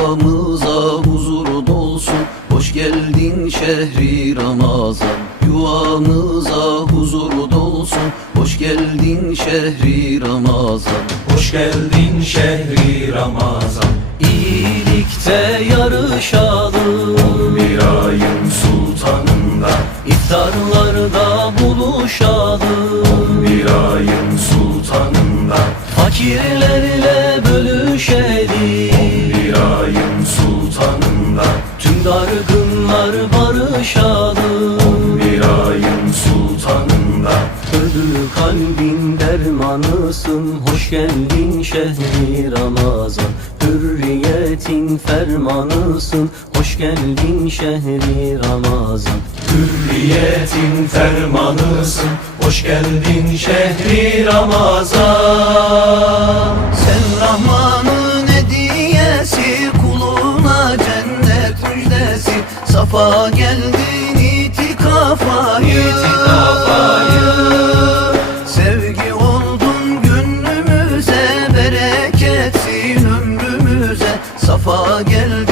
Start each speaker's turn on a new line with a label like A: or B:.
A: Yuvamıza huzur dolsun. Hoş geldin şehri Ramazan. Yuvamıza huzur dolsun. Hoş geldin şehri Ramazan.
B: Hoş geldin şehri Ramazan.
A: İyilikte yarışalım.
B: Bir ayın sultanında.
A: İftarlarda buluşalım.
B: Bir ayın sultanında.
A: Fakirlerle bölüşelim
B: Bir ayın sultanında
A: Tüm dargınlar barışalım
B: Bir ayın sultanında
A: Ölü kalbin dermanısın. Hoş geldin şehri Ramazan. Hürriyetin fermanısın. Hoş geldin şehri Ramazan.
B: Hürriyetin fermanısın. Hoş geldin şehri Ramazan
A: Safa geldin itikafayı Sevgi oldun gönlümüze Bereketsin ömrümüze Safa geldin